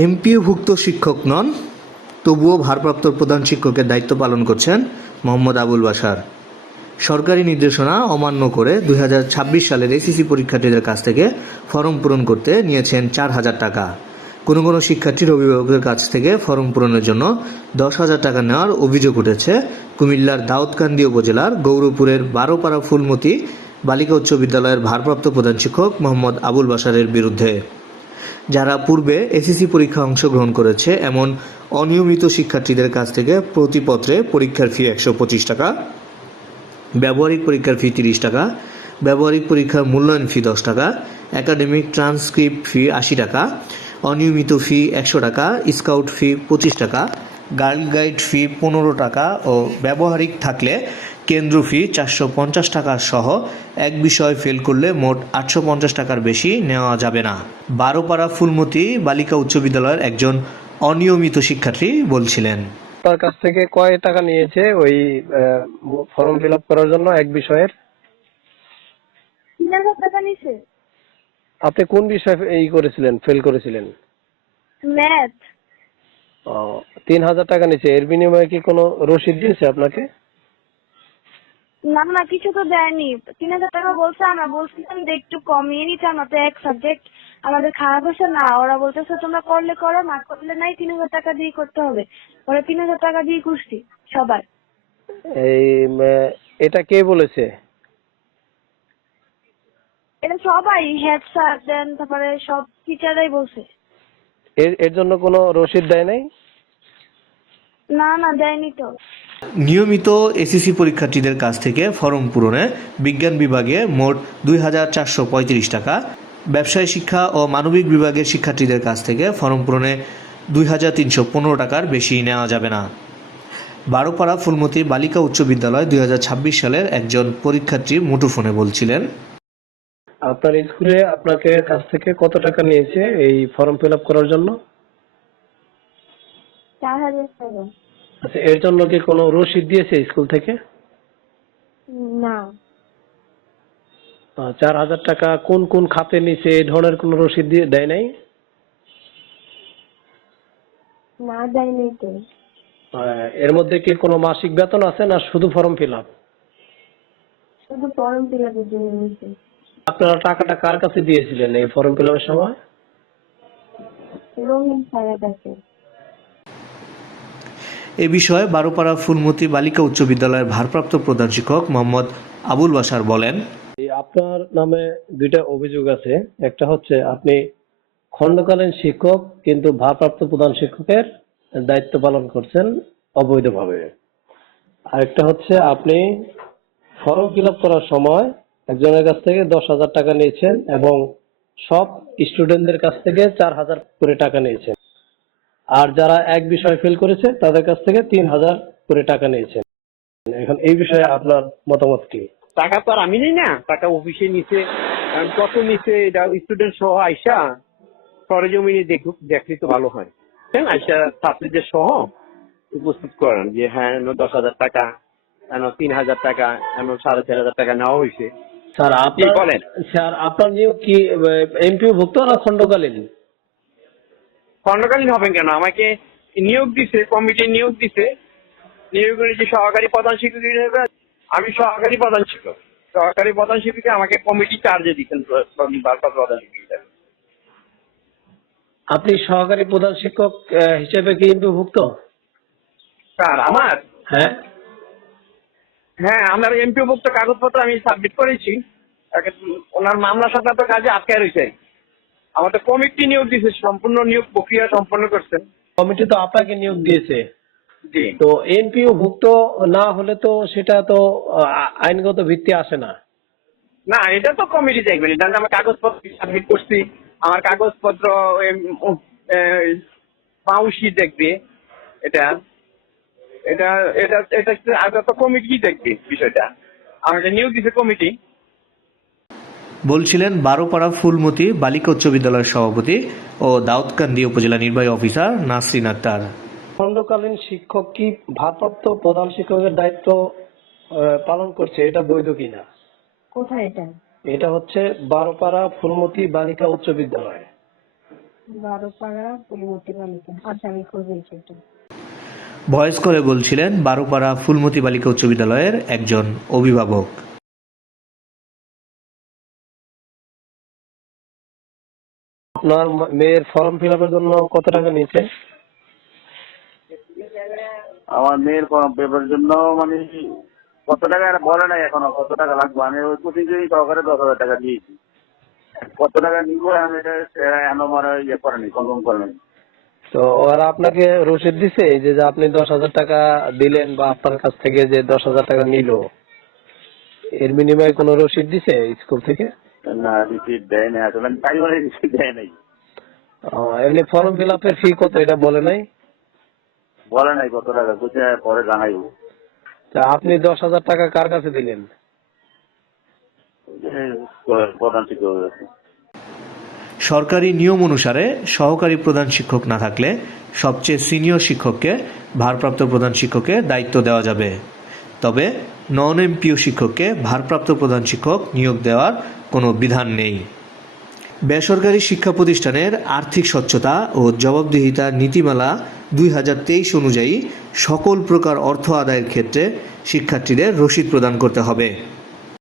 এমপিওভুক্ত শিক্ষক নন, তবুও ভারপ্রাপ্ত প্রধান শিক্ষকের দায়িত্ব পালন করছেন মোহাম্মদ আবুল বাশার। সরকারি নির্দেশনা অমান্য করে 2026 সালের এসএসসি পরীক্ষার্থীদের কাছ থেকে ফরম পূরণ করতে নিয়েছেন 4,000 টাকা। কোনো কোনো শিক্ষার্থীর অভিভাবকের কাছ থেকে ফরম পূরণের জন্য 10,000 টাকা নেওয়ার অভিযোগ উঠেছে কুমিল্লার দাউদকান্দি উপজেলার গৌরপুরের বারোপাড়া ফুলমতি বালিকা উচ্চ বিদ্যালয়ের ভারপ্রাপ্ত প্রধান শিক্ষক মোহাম্মদ আবুল বাশারের বিরুদ্ধে। যারা পূর্বে এসএসসি পরীক্ষায় অংশগ্রহণ করেছে এমন অনিয়মিত শিক্ষার্থীদের কাছ থেকে প্রতিপত্রে পরীক্ষার ফি 125 টাকা, ব্যবহারিক পরীক্ষার ফি 30 টাকা, ব্যবহারিক পরীক্ষার মূল্যায়ন ফি 10 টাকা, একাডেমিক ট্রান্সক্রিপ্ট ফি 80 টাকা, অনিয়মিত ফি 100 টাকা, স্কাউট ফি 25 টাকা, গার্ল গাইড ফি 15 টাকা ও ব্যবহারিক থাকলে কেন্দ্র ফি 450 টাকা সহ এক বিষয় ফেল করলে মোট 850 টাকার বেশি নেওয়া যাবে না। বারোপাড়া ফুলমতি বালিকা উচ্চ বিদ্যালয়ের একজন অনিয়মিত শিক্ষার্থী বলছিলেন। তার কাছ থেকে কয় টাকা নিয়েছে ওই ফর্ম ফিল আপ করার জন্য এক বিষয়ের? 3,000 টাকা নিছে। আপনি কোন বিষয় করেছিলেন, ফেল করেছিলেন? ম্যাথ। 3,000 টাকা নিছে। এর বিনিময়ে কি কোনো রসিদ দিয়েছে আপনাকে? না না, কিছু তো দেয়নি। 3,000 টাকা বলছে, আমরা বলছিলাম যে একটু কমিয়ে নিতে, আমরা তো এক সাবজেক্ট আমাদের খারাপ হচ্ছে না। ওরা বলতেছে তোমরা করলে করো, না করলে নাই, 3,000 টাকা দিয়ে করতে হবে। ওরা 3,000 টাকা দিয়ে করছি সবাই। এই এটা কে বলেছে? এটা সবাই, হেড স্যার দেন, তারপরে সব টিচাররাই বলছে। এর জন্য কোনো রসিদ দেয় নাই? না না, দেয়নি তো। নিয়মিত এসএসসি পরীক্ষার্থীদের কাছ থেকে ফরম পূরণে বিজ্ঞান বিভাগে মোট 2,435 টাকা, ব্যবসায় শিক্ষা ও মানবিক বিভাগের শিক্ষার্থীদের কাছ থেকে ফরম পূরণে 2,315 টাকার বেশি নেওয়া যাবে না। বারোপাড়া ফুলমতি বালিকা উচ্চ বিদ্যালয় 2026 সালের একজন পরীক্ষার্থী মুঠোফোনে বলছিলেন, আপনার স্কুলে আপনাকে কাছ থেকে কত টাকা নিয়েছে এই ফর্ম ফিল আপ করার জন্য? 4,000 টাকা। আচ্ছা, এর জন্য কি কোনো রসিদ দিয়েছে স্কুল থেকে? না। 4,000 টাকা কোন কোন খাতে নিছে এই ধরনের কোনো রসিদ দেয় নাই? না, দেয়নি তো। এর মধ্যে কি কোনো মাসিক বেতন আছে না শুধু ফর্ম ফিল আপ? শুধু ফর্ম ফিল আপের জন্য নিছে। আপনারা টাকাটা কার কাছে দিয়েছিলেন এই ফর্ম ফিল আপের সময়? রঙিন স্যারের কাছে। এ বিষয়ে বারোপাড়া ফুলমতি বালিকা উচ্চ বিদ্যালয়ের ভারপ্রাপ্ত প্রধান শিক্ষক মোহাম্মদ আবুল বাশার বলেন, আপনার নামে দুইটা অভিযোগ আছে। একটা হচ্ছে আপনি খণ্ডকালীন শিক্ষক কিন্তু ভারপ্রাপ্ত প্রধান শিক্ষকের দায়িত্ব পালন করছেন অবৈধভাবে। আরেকটা হচ্ছে আপনি ফর্ম ফিল আপ করার সময় একজনের কাছ থেকে 10,000 টাকা নিয়েছেন এবং সব স্টুডেন্টদের কাছ থেকে 4,000 করে টাকা নিয়েছেন। আর যারা এক বিষয় ফেল করেছে তাদের কাছ থেকে 3,000 করে টাকা নিয়েছেন। এখন এই বিষয়ে আপনার মতামত কি? টাকা তো আর আমি নেই না, টাকা অফিসে নিচে কত নিচে, এটা স্টুডেন্ট সহ আইসা সরেজমিনে দেখলে তো ভালো হয়। হ্যাঁ, আইসা ছাত্রীদের সহ উপস্থিত করেন যে হ্যাঁ 10,000 টাকা, 3,000 টাকা, 4,500 টাকা নেওয়া হয়েছে। স্যার আপনার নিয়োগ কি এমপিও ভুক্ত না খণ্ডকালীন? খণ্ডকালীন হবেন কেন? আমাকে নিয়োগ দিছে, কমিটি নিয়োগ দিছে। নিয়োগের যে সহকারী প্রধান শিক্ষক হিসেবে আমি সহকারী প্রধান শিক্ষক। সহকারী প্রধান শিক্ষক আমাকে কমিটি চার্জে দিচ্ছেন প্রধান শিক্ষক হিসেবে। আপনি সহকারী প্রধান শিক্ষক হিসেবে কি এমপিওভুক্ত? স্যার আমার? হ্যাঁ হ্যাঁ, আমার এমপিওভুক্ত কাগজপত্র আমি সাবমিট করেছি। ওনার মামলার সাথে তো কাজে আটকায় রয়েছে। আমাদের কমিটি নিয়োগ দিয়েছে, সম্পূর্ণ নিয়োগ প্রক্রিয়া সম্পন্ন করছেন। কমিটি তো আপনাকে নিয়োগ দিয়েছে। জি। তো এনপিও ভুক্ত না হলে তো সেটা তো আইনগত ভিত্তি আসে না। না, এটা তো কমিটি দেখবেন। এটা আমার কাগজপত্র সাবমিট করছি, আমার কাগজপত্র মাউসি দেখবে। এটা এটা এটা এটা তো কমিটি দেখবে বিষয়টা। আমাকে নিয়োগ দিয়েছে কমিটি। বলছিলেন বারোপাড়া ফুলমতি বালিকা উচ্চ বিদ্যালয়ের সভাপতি ও দাউদকান্দি উপজেলা নির্বাহী অফিসার নাসরিন আক্তার। খণ্ডকালীন শিক্ষক কি ভারপ্রাপ্ত প্রধান শিক্ষকের দায়িত্ব পালন করছে, এটা বৈধ কিনা? কোথায় এটা? এটা হচ্ছে বারোপাড়া ফুলমতি বালিকা উচ্চ বিদ্যালয়। বারোপাড়া ফুলমতি বালিকা। আচ্ছা, আমি খোঁজ নিচ্ছি একটু। ভয়েস করে বলছিলেন বারোপাড়া ফুলমতি বালিকা উচ্চ বিদ্যালয়ের একজন অভিভাবক। আপনার মেয়ের ফর্ম ফিল আপের জন্য কত টাকা নিয়েছে? আমার মেয়ের পেপারের জন্য মানে কত টাকা এটা বলে নাই এখনো, কত টাকা লাগবে। আমি ওই প্রতিদিনই সহকারে 10,000 টাকা দিয়েছি। কত টাকা নিবো আমি এটা এখনো মানে ইয়ে করেনি, কনফার্ম করেনি। তো ওরা আপনাকে রসিদ দিছে যে যে আপনি 10,000 টাকা দিলেন বা আপনার কাছ থেকে যে 10,000 টাকা নিল, এর বিনিময়ে কোনো রসিদ দিছে স্কুল থেকে? না, রিসিট দেয় না আসলে, আমি তাই বলে রিসিট দেয় নাই। এমনি ফর্ম ফিল আপের ফি কত এটা বলে নাই? বলে নাই কত টাকা, কোথায় পরে জানাইবো। তা আপনি 10,000 টাকা কার কাছে দিলেন? প্রধান শিক্ষক আছে। সরকারি নিয়ম অনুসারে সহকারী প্রধান শিক্ষক না থাকলে সবচেয়ে সিনিয়র শিক্ষককে ভারপ্রাপ্ত প্রধান শিক্ষকের দায়িত্ব দেওয়া যাবে। তবে নন এমপিও শিক্ষককে ভারপ্রাপ্ত প্রধান শিক্ষক নিয়োগ দেওয়ার কোনো বিধান নেই। বেসরকারি শিক্ষা প্রতিষ্ঠানের আর্থিক স্বচ্ছতা ও জবাবদিহিতার নীতিমালা 2023 অনুযায়ী সকল প্রকার অর্থ আদায়ের ক্ষেত্রে শিক্ষার্থীদের রসিদ প্রদান করতে হবে।